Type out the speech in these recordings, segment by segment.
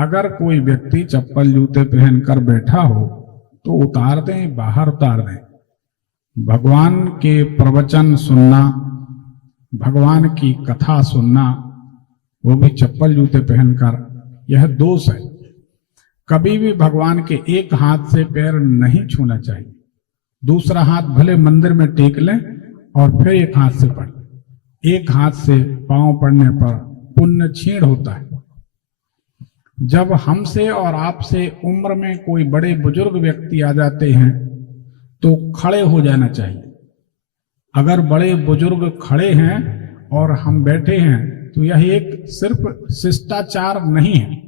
अगर कोई व्यक्ति चप्पल जूते पहनकर बैठा हो तो उतार दें, बाहर उतार दें। भगवान के प्रवचन सुनना, भगवान की कथा सुनना, वो भी चप्पल जूते पहनकर, यह दोष है। कभी भी भगवान के एक हाथ से पैर नहीं छूना चाहिए। दूसरा हाथ भले मंदिर में टेक लें और फिर एक हाथ से पढ़ें। एक हाथ से पांव पड़ने पर पुण्य क्षीण होता है। जब हमसे और आपसे उम्र में कोई बड़े बुजुर्ग व्यक्ति आ जाते हैं तो खड़े हो जाना चाहिए। अगर बड़े बुजुर्ग खड़े हैं और हम बैठे हैं तो यह एक सिर्फ शिष्टाचार नहीं है,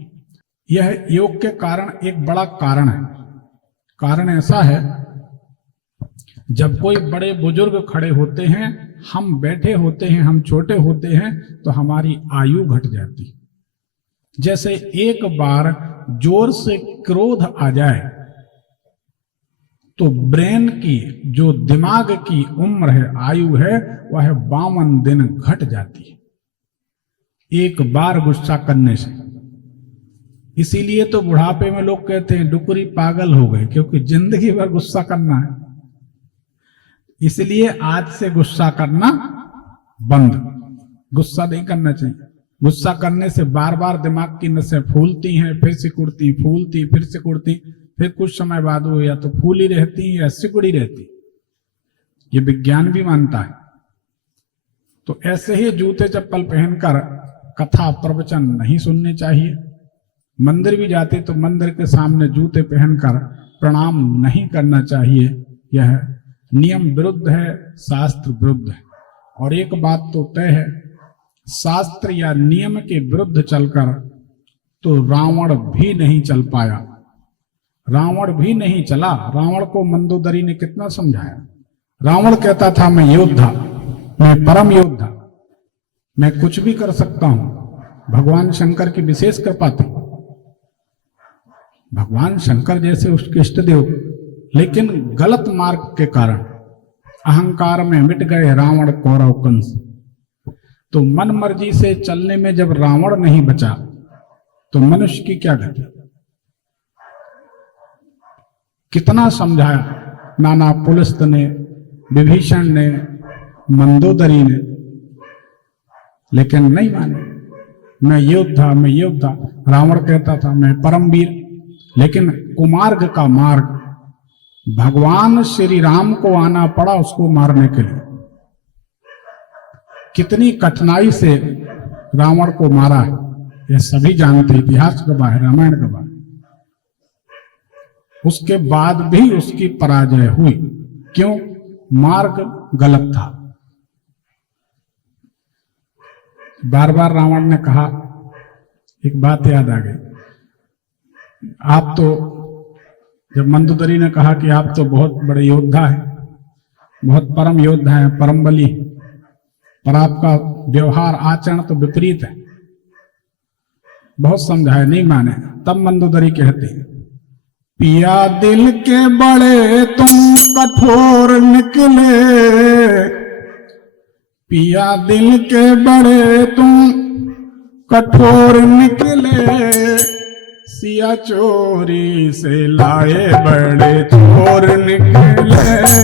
यह योग के कारण एक बड़ा कारण है। कारण ऐसा है, जब कोई बड़े बुजुर्ग खड़े होते हैं, हम बैठे होते हैं, हम छोटे होते हैं, तो हमारी आयु घट जाती है। जैसे एक बार जोर से क्रोध आ जाए तो ब्रेन की, जो दिमाग की उम्र है, आयु है, वह 52 दिन घट जाती है एक बार गुस्सा करने से। इसीलिए तो बुढ़ापे में लोग कहते हैं डुकरी पागल हो गए, क्योंकि जिंदगी भर गुस्सा करना है। इसलिए आज से गुस्सा करना बंद, गुस्सा नहीं करना चाहिए। गुस्सा करने से बार बार दिमाग की नसें फूलती हैं, फिर सिकुड़ती, फूलती, फिर सिकुड़ती, फिर कुछ समय बाद वो या तो फूली रहती या सिकुड़ी रहती। ये विज्ञान भी मानता है। तो ऐसे ही जूते चप्पल पहनकर कथा प्रवचन नहीं सुनने चाहिए। मंदिर भी जाते तो मंदिर के सामने जूते पहनकर प्रणाम नहीं करना चाहिए। यह नियम विरुद्ध है, शास्त्र विरुद्ध है। और एक बात तो तय है, शास्त्र या नियम के विरुद्ध चलकर तो रावण भी नहीं चल पाया। रावण भी नहीं चला। रावण को मंदोदरी ने कितना समझाया। रावण कहता था मैं योद्धा, मैं परम योद्धा, मैं कुछ भी कर सकता हूं। भगवान शंकर की विशेष कृपा थी, भगवान शंकर जैसे उसके इष्ट देव, लेकिन गलत मार्ग के कारण अहंकार में मिट गए रावण, कौरव, कंस। तो मन मर्जी से चलने में जब रावण नहीं बचा तो मनुष्य की क्या गति। कितना समझाया नाना पुलिस ने, विभीषण ने, मंदोदरी ने, लेकिन नहीं माने। मैं योद्धा, मैं योद्धा। रावण कहता था मैं परमवीर, लेकिन कुमार्ग का मार्ग, भगवान श्री राम को आना पड़ा उसको मारने के लिए। कितनी कठिनाई से रावण को मारा है, यह सभी जानते, इतिहास गवाह है, रामायण गवाह। उसके बाद भी उसकी पराजय हुई। क्यों? मार्ग गलत था। बार बार रावण ने कहा, एक बात याद आ गई। आप तो, जब मंदोदरी ने कहा कि आप तो बहुत बड़े योद्धा हैं, बहुत परम योद्धा हैं, परम बली, पर आपका व्यवहार आचरण तो विपरीत है। बहुत समझाए, नहीं माने। तब मंदोदरी कहती, पिया दिल के बड़े तुम कठोर निकले, पिया दिल के बड़े तुम कठोर निकले, सिया चोरी से लाए बड़े चोर निकले।